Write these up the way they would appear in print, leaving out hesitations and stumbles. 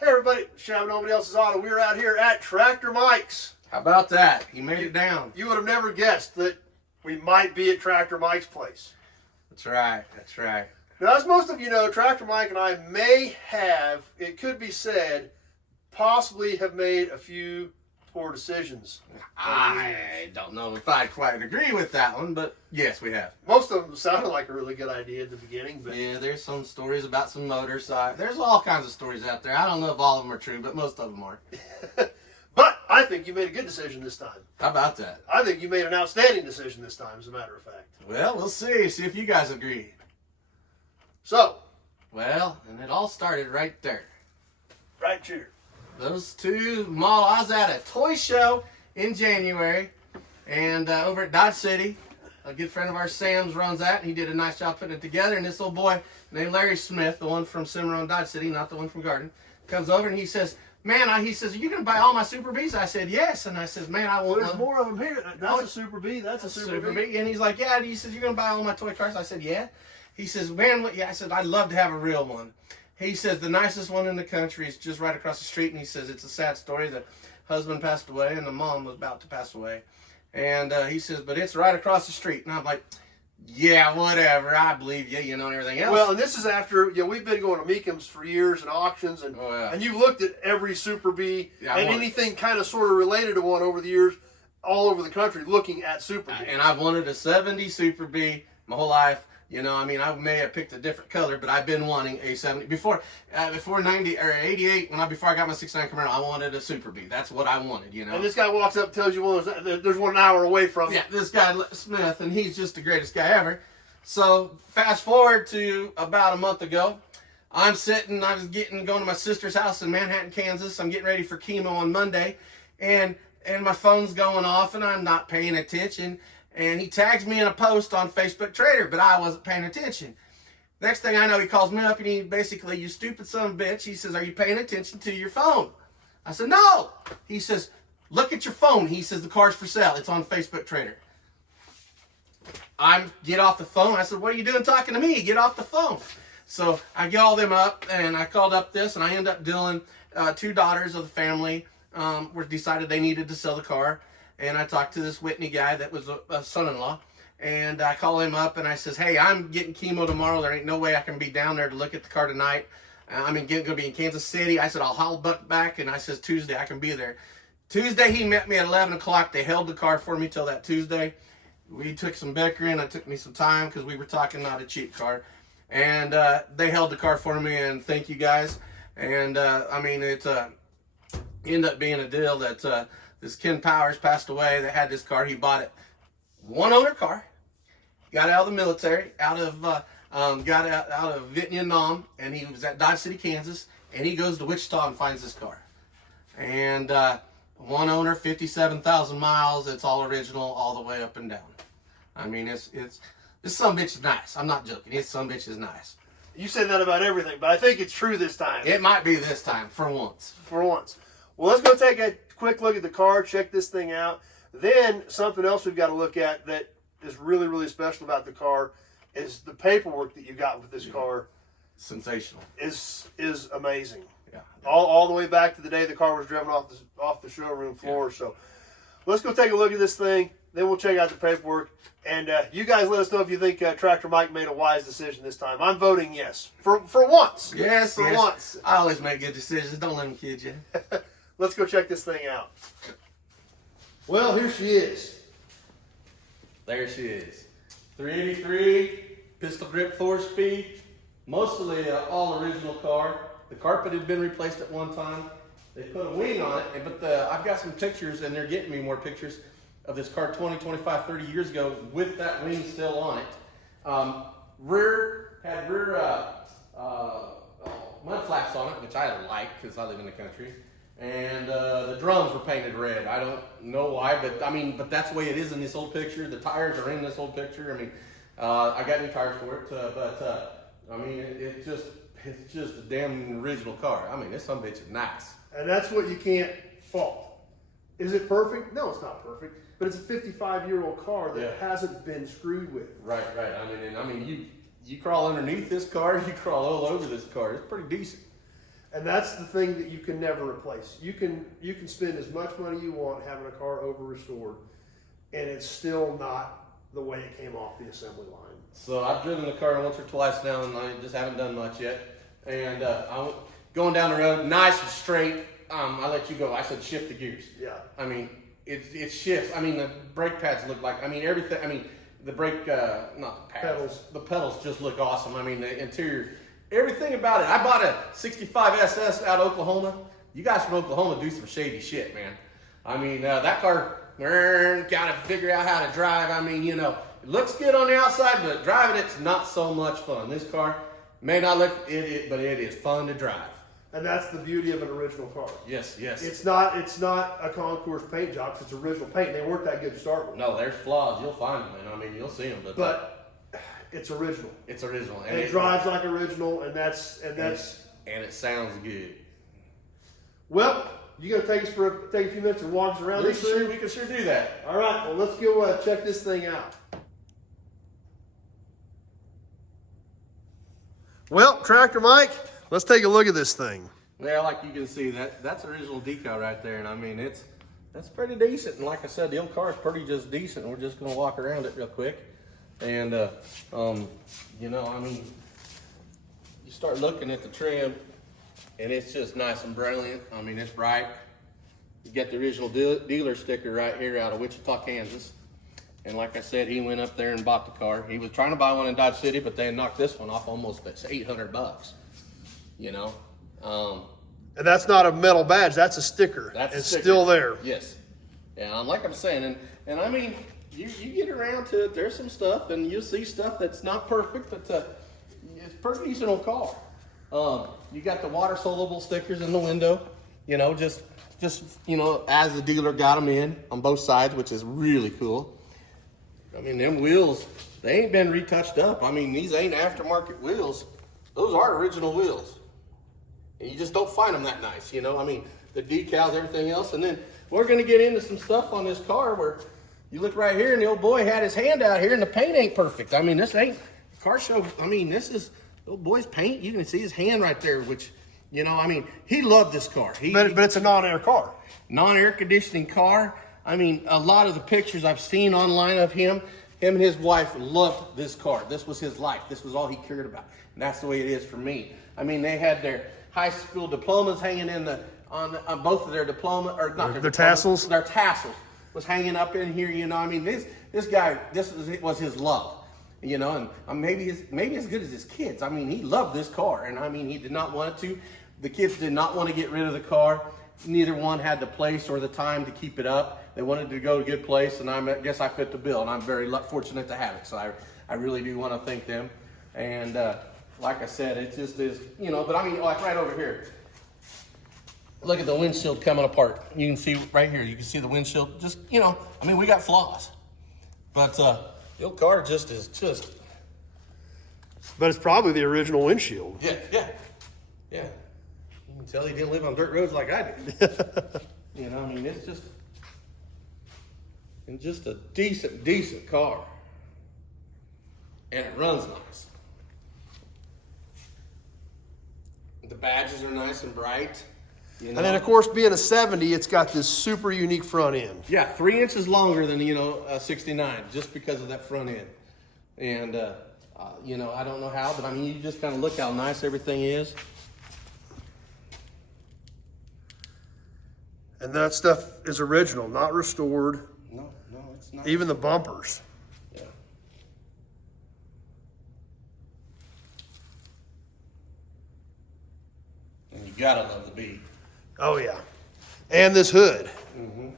Hey everybody, Shaving Nobody Else's Auto. We're out here at Tractor Mike's. How about that? He made it down. You would have never guessed that we might be at Tractor Mike's place. That's right. That's right. Now, as most of you know, Tractor Mike and I may have, it could be said, possibly have made a few poor decisions. I don't know if I quite agree with that one, but yes, we have. Most of them sounded like a really good idea at the beginning, but Yeah, there's some stories about some motorcycles. There's all kinds of stories out there. I don't know if all of them are true, but most of them are. but I think you made a good decision this time. How about that? I think you made an outstanding decision this time, as a matter of fact. Well, we'll see. See if you guys agree. So, Well, and it all started right there. right here. Those two model. I was at a toy show in January, and over at Dodge City, a good friend of ours, Sam's, runs that. He did a nice job putting it together. And this little boy named Larry Smith, the one from Cimarron, Dodge City, not the one from Garden, comes over and he says, "Man," he says, "are you gonna buy all my Super Bs?" I said, "Yes." And I says, "Man, I want There's one." more of them here. That's a Super B. That's a Super B. And he's like, "Yeah." He says, "You're gonna buy all my toy cars?" I said, "Yeah." He says, "Man, what?" Yeah, I said, "I'd love to have a real one." He says, "The nicest one in the country is just right across the street." And he says, "It's a sad story. The husband passed away and the mom was about to pass away." And he says, "But it's right across the street." And I'm like, "Yeah, whatever. I believe you, and everything else." Well, and this is after, we've been going to Mecum's for years and auctions, and Oh, yeah. and you've looked at every Super B Yeah, I and want it. anything kind of sort of related to one over the years, all over the country, looking at Super B. And I've wanted a 70 Super B my whole life. I may have picked a different color, but I've been wanting a 70 before 90 or 88. Before I got my 69 Camaro, I wanted a Super B. That's what I wanted. And this guy walks up and tells you, well, there's 1 hour away from Yeah, this guy Smith, and he's just the greatest guy ever. So fast forward to about a month ago, I was going to my sister's house in Manhattan, Kansas. I'm getting ready for chemo on Monday, and my phone's going off, and I'm not paying attention. And he tags me in a post on Facebook Trader, but I wasn't paying attention. Next thing I know, he calls me up, and he basically, "You stupid son of a bitch," he says, "are you paying attention to your phone?" I said, "No." He says, "Look at your phone." He says, "The car's for sale. It's on Facebook Trader." I get off the phone. I said, "What are you doing talking to me? Get off the phone." So I called them up, and I called up this, and I end up dealing. 2 daughters of the family were decided they needed to sell the car. And I talked to this Whitney guy that was a son-in-law, and I call him up and I says, "Hey, I'm getting chemo tomorrow. There ain't no way I can be down there to look at the car tonight. I'm going to be in Kansas City." I said, "I'll haul back," and I says, "Tuesday I can be there." Tuesday he met me at 11 o'clock. They held the car for me till that Tuesday. We took some bickering. It took me some time because we were talking not a cheap car. And they held the car for me, and thank you guys. And it ended up being a deal that this Ken Powers passed away that had this car. He bought it. One owner car. Got out of the military, got out of Vietnam, and he was at Dodge City, Kansas, and he goes to Wichita and finds this car. And one owner, 57,000 miles. It's all original, all the way up and down. This son bitch is nice. I'm not joking. This son bitch is nice. You say that about everything, but I think it's true this time. It might be this time, for once. For once. Well, let's go take a quick look at the car, check this thing out. Then something else we've got to look at that is really, really special about the car is the paperwork that you got with this car. Sensational. Is amazing. Yeah. All the way back to the day the car was driven off the showroom floor. Yeah. So let's go take a look at this thing. Then we'll check out the paperwork. And you guys let us know if you think Tractor Mike made a wise decision this time. I'm voting yes. For once. Yes, for once. I always make good decisions. Don't let them kid you. Let's go check this thing out. Well, here she is. There she is. 383, pistol grip 4-speed. Mostly all original car. The carpet had been replaced at one time. They put a wing on it, but I've got some pictures, and they're getting me more pictures of this car 20, 25, 30 years ago with that wing still on it. Rear mud flaps on it, which I like because I live in the country. And the drums were painted red. I don't know why, but that's the way it is in this old picture. The tires are in this old picture. I got new tires for it, it's just a damn original car. This son bitch is nice. And that's what you can't fault. Is it perfect? No, it's not perfect. But it's a 55-year-old car that hasn't been screwed with. Right. You crawl underneath this car, you crawl all over this car. It's pretty decent. And that's the thing that you can never replace. You can spend as much money you want having a car over restored, and it's still not the way it came off the assembly line. So I've driven the car once or twice now, and I just haven't done much yet. And I'm going down the road, nice and straight. I let you go. I said shift the gears. Yeah. I mean, it shifts. I mean, the brake pads look like. I mean, everything. I mean, the brake, not the pads. Pedals. The pedals just look awesome. I mean, the interior, everything about it. I bought a '65 SS out of Oklahoma. You guys from Oklahoma do some shady shit, man. I mean, that car, gotta figure out how to drive. I mean, it looks good on the outside, but driving it's not so much fun. This car may not look it, but it is fun to drive. And that's the beauty of an original car. Yes, yes. It's not a concours paint job. It's original paint. They weren't that good to start with. No, there's flaws. You'll find them, and I mean, you'll see them. But it's original. It's original, And it drives like original, and that's and it sounds good. Well, you gonna take a few minutes and walk us around this thing? We can sure do that. All right. Well, let's go check this thing out. Well, Tractor Mike, let's take a look at this thing. Well, like you can see, that's original decal right there, and I mean that's pretty decent. And like I said, the old car is pretty just decent. We're just gonna walk around it real quick, and I mean, you start looking at the trim, and it's just nice and brilliant. I mean, it's bright. You get the original dealer sticker right here out of Wichita, Kansas. And like I said, he went up there and bought the car. He was trying to buy one in Dodge City, but they knocked this one off almost at $800. And that's not a metal badge. That's a sticker. It's still there. Yes. Yeah. Like I'm saying, and I mean, you get around to it. There's some stuff, and you'll see stuff that's not perfect, but it's a pretty decent old car. You got the water soluble stickers in the window. Just as the dealer got them in on both sides, which is really cool. I mean, them wheels, they ain't been retouched up. I mean, these ain't aftermarket wheels. Those are original wheels. And you just don't find them that nice, I mean, the decals, everything else. And then we're going to get into some stuff on this car where you look right here and the old boy had his hand out here and the paint ain't perfect. I mean, this ain't car show. I mean, this is the old boy's paint. You can see his hand right there, which, I mean, he loved this car. But it's a non-air car. Non-air conditioning car. I mean, a lot of the pictures I've seen online of him and his wife loved this car. This was his life. This was all he cared about. And that's the way it is for me. I mean, they had their high school diplomas hanging on both of their diploma, or not their tassels. Their tassels was hanging up in here. I mean, this guy, this was his love. And maybe as good as his kids. I mean, he loved this car, and I mean, he did not want it to. The kids did not want to get rid of the car. Neither one had the place or the time to keep it up. They wanted to go to a good place, and I guess I fit the bill, and I'm very fortunate to have it. So I really do want to thank them. And like I said, it just is, but I mean, like right over here. Look at the windshield coming apart. You can see right here, you can see the windshield. Just, I mean, we got flaws. But the old car just is just. But it's probably the original windshield. Yeah. You can tell he didn't live on dirt roads like I did. I mean, it's just a decent car. And it runs nice. The badges are nice and bright. And then, of course, being a 70, it's got this super unique front end. Yeah, 3 inches longer than, a 69, just because of that front end. And, I don't know how, but I mean, you just kind of look how nice everything is. And that stuff is original, not restored. No, it's not. Even the bumpers. Yeah. And you gotta love the bead. Oh, yeah. And this hood. Mm-hmm.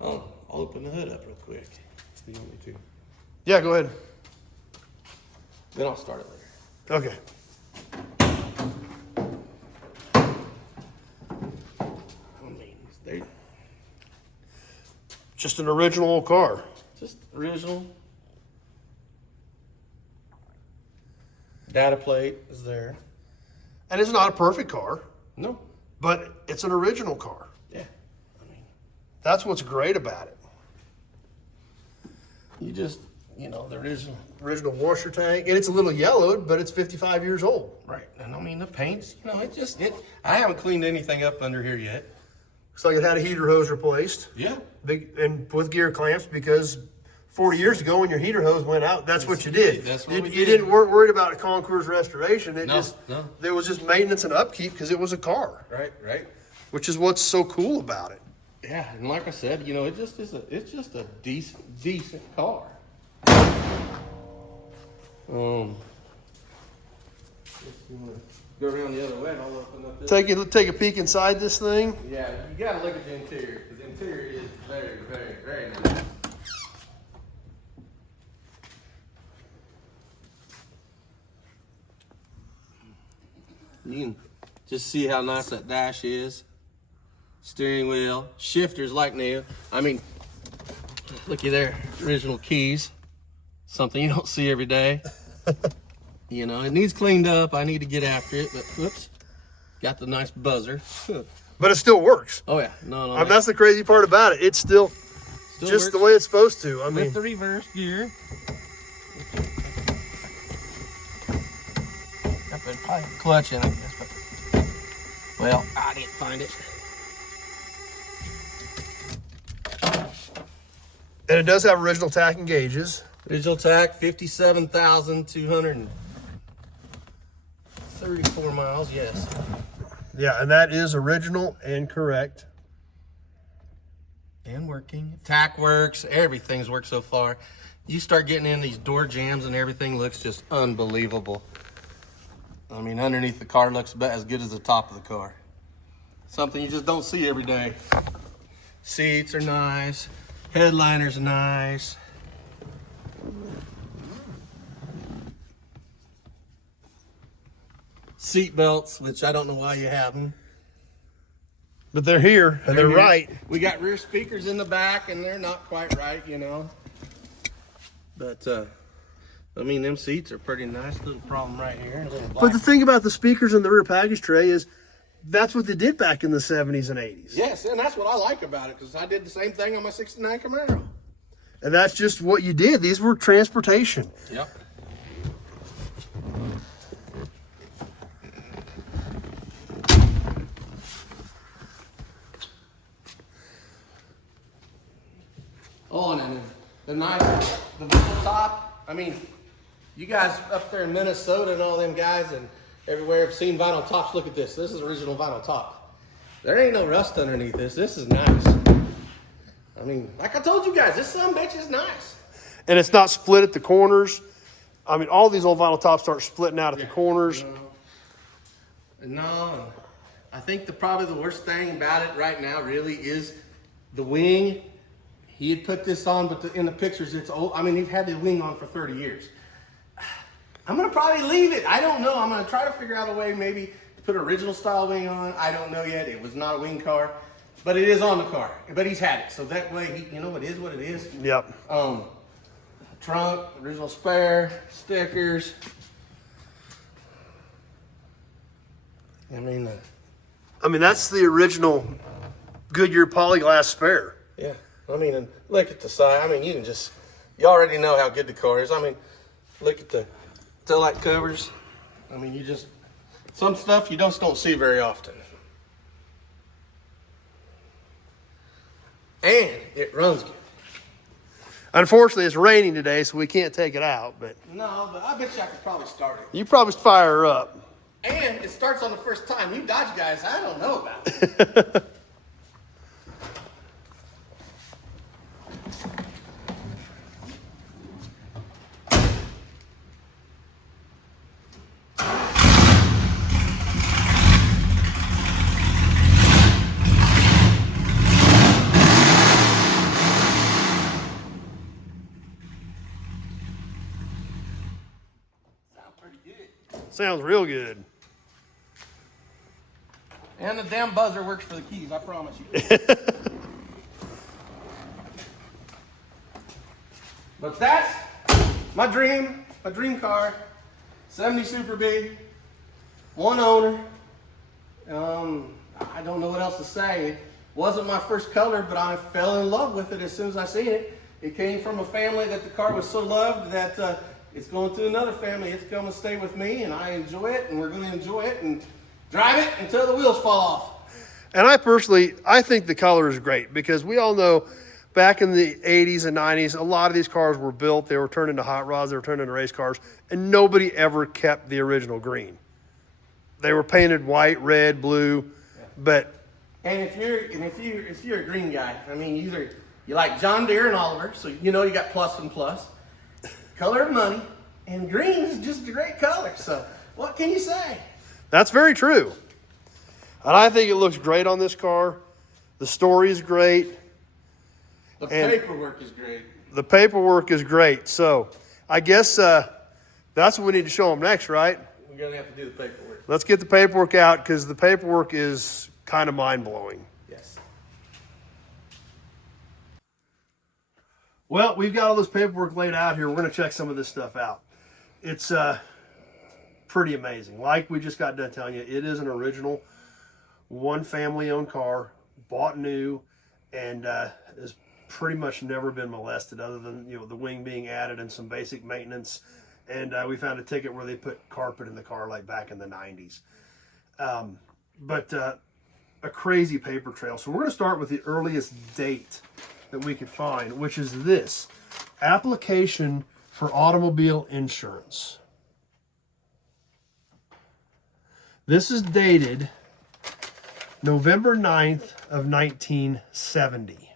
I'll open the hood up real quick. If you want me to. Yeah, go ahead. Then I'll start it later. Okay. I mean, they Just an original car. just original. Data plate is there. And it's not a perfect car, No. but it's an original car. Yeah. I mean, That's what's great about it. You just, you know, the Original washer tank, and it's a little yellowed, but it's 55 years old. right. And I mean, the paint's, you know, I haven't cleaned anything up under here yet. Looks like it had a heater hose replaced. Yeah. Big and with gear clamps, because 40 years ago when your heater hose went out, that's what you did. That's what we You did. weren't worried about a Concours restoration. No. There was just maintenance and upkeep because it was a car, Right. which is what's so cool about it. Yeah, and like I said, you know, it's just a decent car. Go around the other way and I'll open up this. Take a peek inside this thing. Yeah, you gotta look at the interior, because the interior is very, very, very nice. You can just see how nice that dash is. Steering wheel, shifters like new. I mean, looky there, original keys. Something you don't see every day. You know, it needs cleaned up. I need to get after it, but whoops, got the nice buzzer. But it still works. Oh yeah, no. I mean, that's the crazy part about it. It's still just works. the way it's supposed to. I mean, With the reverse gear. Got the pipe clutch in, I guess, but well, I didn't find it. and it does have original tacking gauges. Original tack, 57,234 miles, yes. Yeah, and that is original and correct. And working. Tack works, everything's worked so far. You start getting in these door jams and everything looks just unbelievable. I mean, underneath the car looks about as good as the top of the car. Something you just don't see every day. Seats are nice. Headliner's nice. Seat belts, which I don't know why you have them. But they're here, and they're right. We got rear speakers in the back, and they're not quite right, you know. But, I mean, them seats are pretty nice. Little problem right here. But the thing about the speakers in the rear package tray is that's what they did back in the 70s and 80s. Yes, and that's what I like about it, because I did the same thing on my 69 Camaro. And that's just what you did. These were transportation. Yep. Oh, and then the vinyl top. I mean, you guys up there in Minnesota and all them guys and everywhere have seen vinyl tops. Look at this. This is original vinyl top. There ain't no rust underneath this. This is nice. I mean, like I told you guys, this son bitch is nice. And it's not split at the corners. I mean, all these old vinyl tops start splitting out at the corners. No, I think probably the worst thing about it right now really is the wing. He had put this on, but in the pictures it's old. I mean, he's had the wing on for 30 years. I'm gonna probably leave it. I don't know. I'm gonna try to figure out a way maybe to put an original style wing on. I don't know yet. It was not a wing car, but it is on the car. But he's had it, so that way, it is what it is. Yep. Trunk, original spare, stickers. I mean, that's the original Goodyear polyglass spare. yeah. I mean, and look at the side. I mean, you already know how good the car is. I mean, look at the taillight covers. I mean, some stuff you just don't see very often. And it runs good. Unfortunately, it's raining today, so we can't take it out. But No, but I bet you I could probably start it. you probably fire her up. And it starts on the first time. You Dodge guys, I don't know about it. Sounds real good. And the damn buzzer works for the keys, I promise you. But that's my dream car. 70 Super B, one owner. I don't know what else to say. It wasn't my first color, but I fell in love with it as soon as I seen it. It came from a family that the car was so loved that it's going to another family. It's going to stay with me, and I enjoy it, and we're going to enjoy it and drive it until the wheels fall off. And I think the color is great because we all know back in the 80s and 90s, a lot of these cars were built. They were turned into hot rods. They were turned into race cars. And nobody ever kept the original green. They were painted white, red, blue. But and if you're a green guy, I mean, either you like John Deere and Oliver, so you know you got plus and plus. Color of money. And green is just a great color. So what can you say? that's very true. And I think it looks great on this car. The story is great. The paperwork is great. The paperwork is great. So I guess that's what we need to show them next, right? We're going to have to do the paperwork. Let's get the paperwork out because the paperwork is kind of mind-blowing. Yes. Well, we've got all this paperwork laid out here. We're going to check some of this stuff out. It's pretty amazing. Like we just got done telling you, it is an original one family-owned car, bought new, and has pretty much never been molested other than, you know, the wing being added and some basic maintenance. And we found a ticket where they put carpet in the car like back in the 90s. But a crazy paper trail. So we're going to start with the earliest date that we could find, which is this: application for automobile insurance. This is dated November 9th of 1970.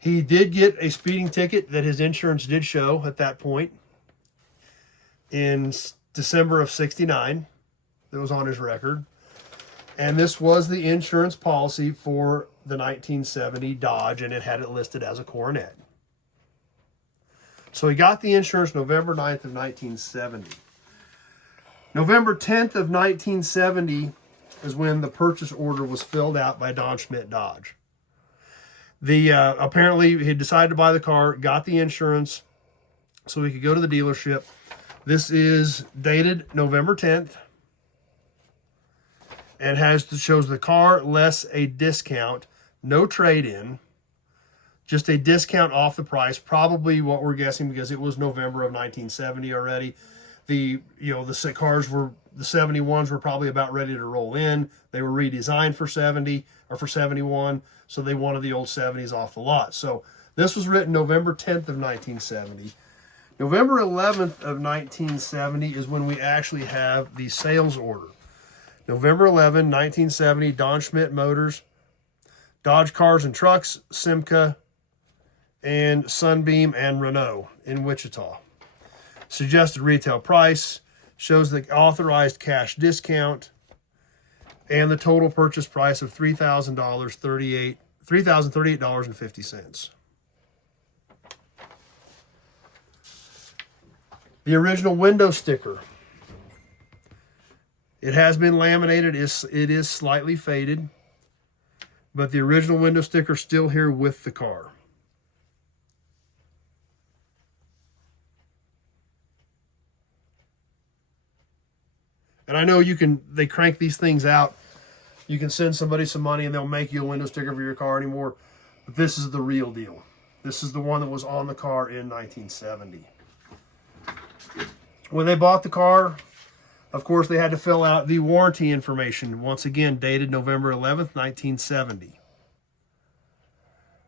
He did get a speeding ticket that his insurance did show at that point in December of 69 that was on his record. And this was the insurance policy for the 1970 Dodge, and it had it listed as a Coronet. So he got the insurance November 9th of 1970. November 10th of 1970 is when the purchase order was filled out by Don Schmidt Dodge. Apparently he decided to buy the car, got the insurance so he could go to the dealership. This is dated November 10th and shows the car less a discount, no trade-in, just a discount off the price. Probably what we're guessing because it was November of 1970 already. The cars were, the 71s were probably about ready to roll in. They were redesigned for 70 or for 71. So they wanted the old 70s off the lot. So this was written November 10th of 1970. November 11th of 1970 is when we actually have the sales order. November 11, 1970, Don Schmidt Motors, Dodge Cars and Trucks, Simca, and Sunbeam and Renault in Wichita. Suggested retail price shows the authorized cash discount and the total purchase price of $3,038.50. The original window sticker. It has been laminated. It is slightly faded, but the original window sticker is still here with the car. And I know they crank these things out. You can send somebody some money and they'll make you a window sticker for your car anymore. But this is the real deal. This is the one that was on the car in 1970. When they bought the car, of course, they had to fill out the warranty information. Once again, dated November 11th, 1970.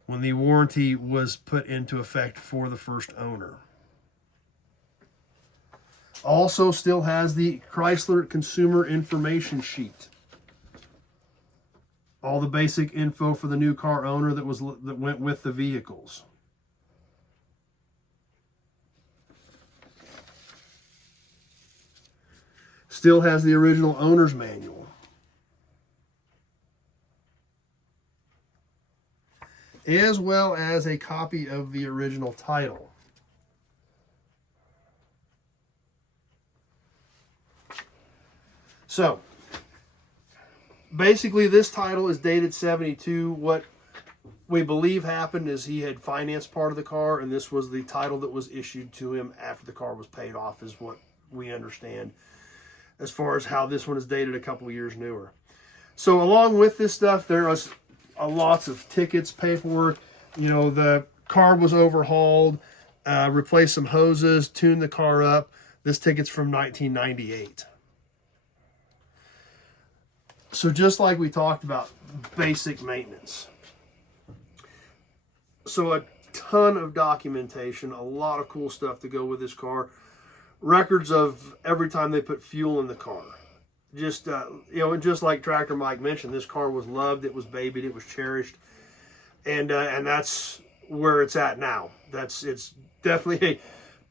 When the warranty was put into effect for the first owner. Also still has the Chrysler Consumer Information Sheet. All the basic info for the new car owner that went with the vehicles. Still has the original owner's manual. As well as a copy of the original title. So, basically this title is dated 72. What we believe happened is he had financed part of the car, and this was the title that was issued to him after the car was paid off, is what we understand, as far as how this one is dated a couple of years newer. So along with this stuff, there was lots of tickets, paperwork. You know, the car was overhauled, replaced some hoses, tuned the car up. This ticket's from 1998. So just like we talked about, basic maintenance. So a ton of documentation, a lot of cool stuff to go with this car. Records of every time they put fuel in the car. Just, you know, just like Tractor Mike mentioned, this car was loved, it was babied, it was cherished. And that's where it's at now. It's definitely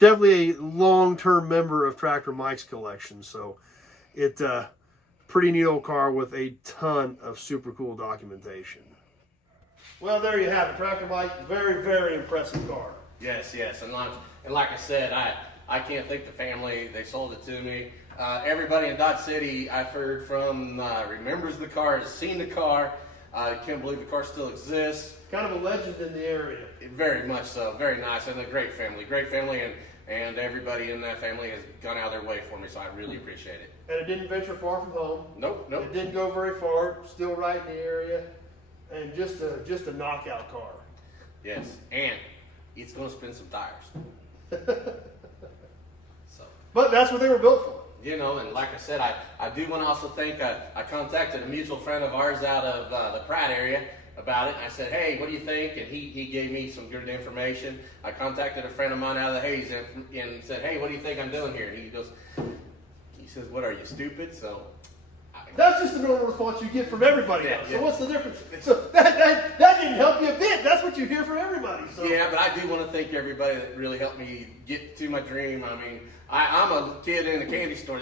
a long-term member of Tractor Mike's collection. So it's a pretty neat old car with a ton of super cool documentation. Well, there you have it, Tractor Mike. Very, very impressive car. Yes, and like I said, I can't thank the family. They sold it to me. Everybody in Dodge City I've heard from remembers the car, has seen the car. I can't believe the car still exists. Kind of a legend in the area. Very much so. Very nice, and a great family, and everybody in that family has gone out of their way for me, so I really appreciate it. And it didn't venture far from home. Nope. It didn't go very far. Still right in the area, and just a knockout car. Yes, and it's going to spin some tires. So. But that's what they were built for. You know, and like I said, I do want to also thank, I contacted a mutual friend of ours out of the Pratt area about it. And I said, hey, what do you think? And he gave me some good information. I contacted a friend of mine out of the Hayes and said, hey, what do you think I'm doing here? And he says, what are you, stupid? So that's just the normal response you get from everybody else. Yeah. So what's the difference? So that didn't help you a bit. That's what you hear from everybody. So. Yeah, but I do want to thank everybody that really helped me get to my dream. I mean, I'm a kid in a candy store.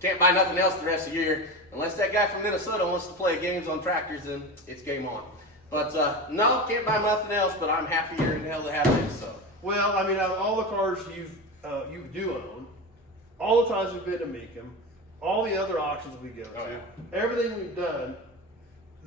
Can't buy nothing else the rest of the year. Unless that guy from Minnesota wants to play games on tractors, then it's game on. But no, can't buy nothing else, but I'm happier in hell to have this. So. Well, I mean, out of all the cars you do own, all the times we've been to Mecum, all the other auctions we go to, everything we've done,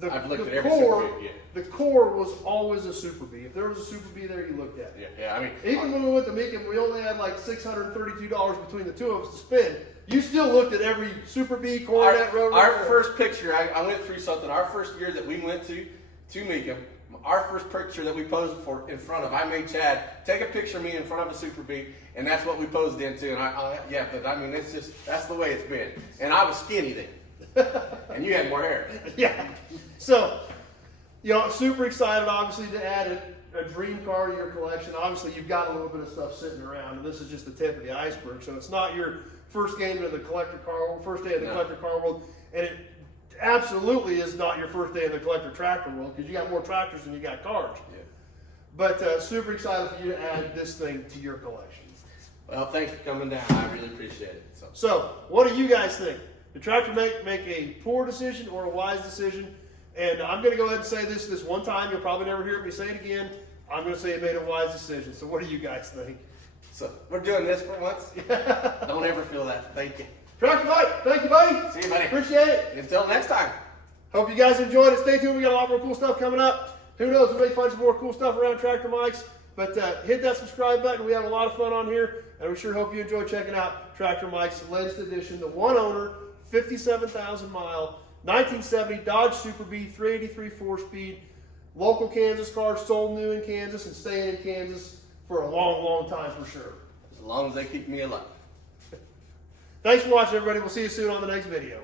I've looked at the every core, Super B, yeah. The core was always a Super B. If there was a Super B there, you looked at it. Yeah, I mean, even when we went to Mecum, we only had like $632 between the two of us to spend. You still looked at every Super B, Coronet, Road. Our first picture, I went through something. Our first year that we went to Mecum, our first picture that we posed for in front of, I made Chad take a picture of me in front of a Super B, and that's what we posed into. And but I mean, it's just, that's the way it's been. And I was skinny then, and you had more hair. Yeah. So, you know, super excited, obviously, to add a dream car to your collection. Obviously, you've got a little bit of stuff sitting around, and this is just the tip of the iceberg. So it's not your first game of the collector car world, first day of the collector car world, and it absolutely is not your first day of the collector tractor world, because you got more tractors than you got cars. Yeah. But super excited for you to add this thing to your collection. Well, thanks for coming down. I really appreciate it. So what do you guys think? Did Tractor make a poor decision or a wise decision? And I'm going to go ahead and say this one time. You'll probably never hear me say it again. I'm going to say it made a wise decision. So what do you guys think? So we're doing this for once. Don't ever feel that. Thank you. Tractor Mike, thank you, buddy. See you, buddy. Appreciate it. Until next time. Hope you guys enjoyed it. Stay tuned. We got a lot more cool stuff coming up. Who knows? We may find some more cool stuff around Tractor Mike's. But hit that subscribe button. We have a lot of fun on here. And we sure hope you enjoy checking out Tractor Mike's latest edition, the one owner, 57,000 mile, 1970 Dodge Super B 383 4-speed. Local Kansas car, sold new in Kansas and staying in Kansas for a long, long time for sure. As long as they keep me alive. Thanks for watching, everybody. We'll see you soon on the next video.